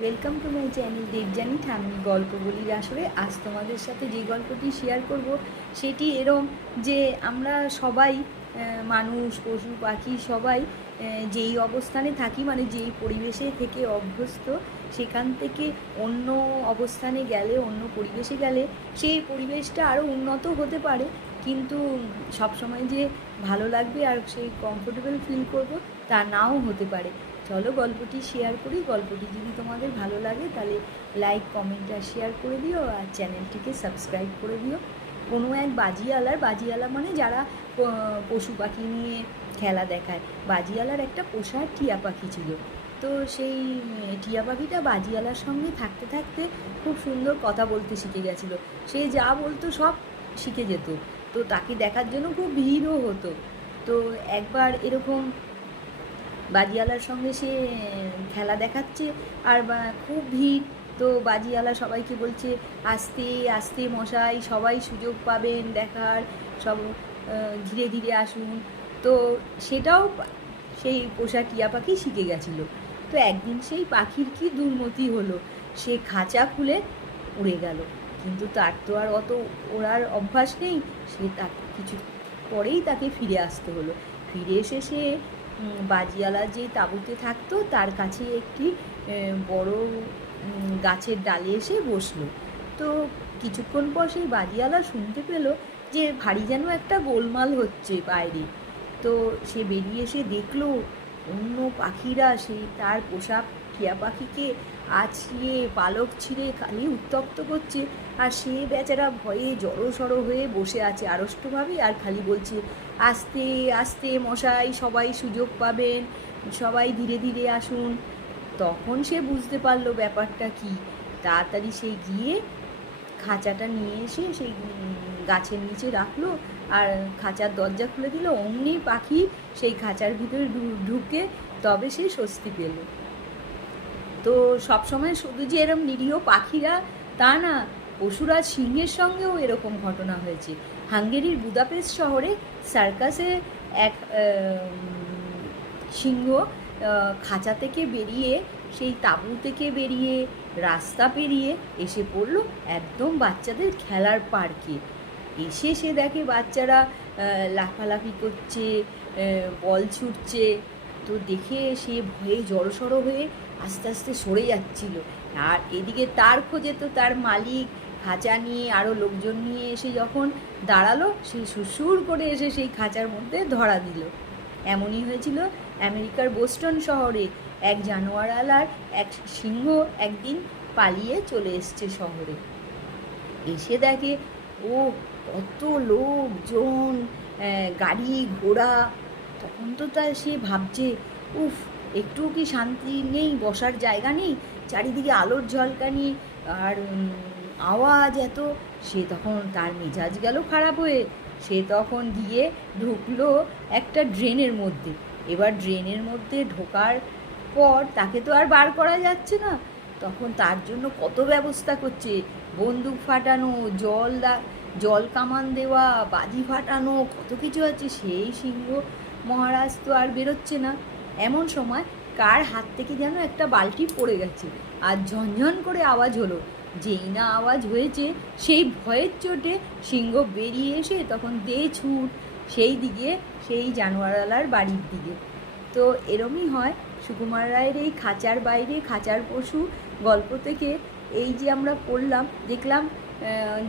Welcome to my channel Debjani ঠাম্মি গল্প বলির আসরে। আজ তোমাদের সাথে যে গল্পটি শেয়ার করব সেটি এরম যে আমরা সবাই মানুষ পশু পাখি সবাই যেই অবস্থানে থাকি, মানে যেই পরিবেশে থেকে অভ্যস্ত, সেখান থেকে অন্য অবস্থানে গেলে, অন্য পরিবেশে গেলে সেই পরিবেশটা আরও উন্নত হতে পারে, কিন্তু সবসময় যে ভালো লাগবে আর সেই কমফোর্টেবল ফিল করব তা নাও হতে পারে। চলো গল্পটি শেয়ার করি। গল্পটি যদি তোমাদের ভালো লাগে তাহলে লাইক, কমেন্ট আর শেয়ার করে দিও, আর চ্যানেলটিকে সাবস্ক্রাইব করে দিও। কোনো এক বাজিয়ালা মানে যারা পশু পাখি নিয়ে খেলা দেখায়, বাজিয়ালার একটা পোষা টিয়া পাখি ছিল। তো সেই টিয়া পাখিটা বাজিয়ালার সঙ্গে থাকতে থাকতে খুব সুন্দর কথা বলতে শিখে গেছিলো। সে যা বলতো সব শিখে যেত। তো তাকে দেখার জন্য খুব ভিড়ও হতো। তো একবার এরকম বাজিয়ালার সঙ্গে সে খেলা দেখাচ্ছে, আর খুব ভিড়। তো বাজিয়ালা সবাইকে বলছে, আস্তে আস্তে মশাই, সবাই সুযোগ পাবেন দেখার, সব ধীরে ধীরে আসুন। তো সেটাও সেই পোষা টিয়া পাখি শিখে গেছিলো। তো একদিন সেই পাখির কি দুর্মতি হলো, সে খাঁচা খুলে উড়ে গেল। কিন্তু তার তো আর অত ওড়ার অভ্যাস নেই, সে তার কিছু পরেই তাকে ফিরে আসতে হলো। ফিরে এসে সে বাজিয়ালা যে তাঁবুতে থাকতো তার কাছে একটি বড় গাছের ডালে এসে বসলো। তো কিছুক্ষণ পর সেই বাজিয়ালা শুনতে পেল যে ভারী যেন একটা গোলমাল হচ্ছে বাইরে। তো সে বেরিয়ে এসে দেখলো অন্য পাখিরা সেই তার পোষা টিয়া পাখিকে আছড়িয়ে পালক ছিঁড়ে খালি উত্তপ্ত করছে, আর সে বেচারা ভয়ে জড়সড় হয়ে বসে আছে আড়ষ্টভাবে, আর খালি বলছে, আস্তে আস্তে মশাই, সবাই সুযোগ পাবেন, সবাই ধীরে ধীরে আসুন। তখন সে বুঝতে পারলো ব্যাপারটা কি। তাড়াতাড়ি সে গিয়ে খাঁচাটা নিয়ে এসে সেই গাছের নিচে রাখলো, আর খাঁচার দরজা খুলে দিল। অমনি পাখি সেই খাঁচার ভিতরে ঢুকে তবে সে স্বস্তি পেল। তো সবসময় শুধু যে এরকম নিরীহ পাখিরা তা না, পশুরাজ সিংহের সঙ্গেও এরকম ঘটনা হয়েছে। হাঙ্গেরির বুদাপেস্ট শহরে সার্কাসে এক সিংহ খাঁচা থেকে বেরিয়ে, সেই তাঁবু থেকে বেরিয়ে, রাস্তা পেরিয়ে এসে পড়লো একদম বাচ্চাদের খেলার পার্কে। এসে সে দেখে বাচ্চারা লাফালাফি করছে, বল ছুটছে। তো দেখে সে ভয়ে জড়সড় হয়ে আস্তে আস্তে সরে যাচ্ছিল। আর এদিকে তার খোঁজে তো তার মালিক খাঁচা নিয়ে আরও লোকজন নিয়ে এসে যখন দাঁড়ালো, সে সুসুর করে এসে সেই খাঁচার মধ্যে ধরা দিল। এমনই হয়েছিল আমেরিকার বোস্টন শহরে। এক জানোয়ারওয়ালার এক সিংহ একদিন পালিয়ে চলে এসছে শহরে। এসে দেখে ও কত লোকজন, গাড়ি ঘোড়া। তখন তো তার সে ভাবছে, উফ, একটুও কি শান্তি নেই, বসার জায়গা নেই, চারিদিকে আলোর ঝলকানি আর আওয়াজ এত। সে তখন তার মেজাজ গেল খারাপ হয়ে। সে তখন গিয়ে ঢুকলো একটা ড্রেনের মধ্যে। এবার ড্রেনের মধ্যে ঢোকার পর তাকে তো আর বার করা যাচ্ছে না। তখন তার জন্য কত ব্যবস্থা করছে, বন্দুক ফাটানো, জল কামান দেওয়া, বাজি ফাটানো, কত কিছু আছে। সেই সিংহ মহারাজ তো আর বেরোচ্ছে না। এমন সময় কার হাত থেকে যেন একটা বালতি পড়ে গেছে, আর ঝনঝন করে আওয়াজ হলো। যেই না আওয়াজ হয়েছে, সেই ভয়ের চোটে সিংহ বেরিয়ে এসে তখন দে ছুট সেই দিকে, সেই জানোয়ারওয়ালার বাড়ির দিকে। তো এরমই হয় সুকুমার রায়ের এই খাঁচার বাইরে খাঁচার পশু গল্প থেকে। এই যে আমরা পড়লাম, দেখলাম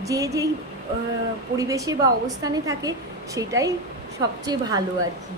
যে যেই পরিবেশে বা অবস্থানে থাকে সেটাই সবচেয়ে ভালো আর কি।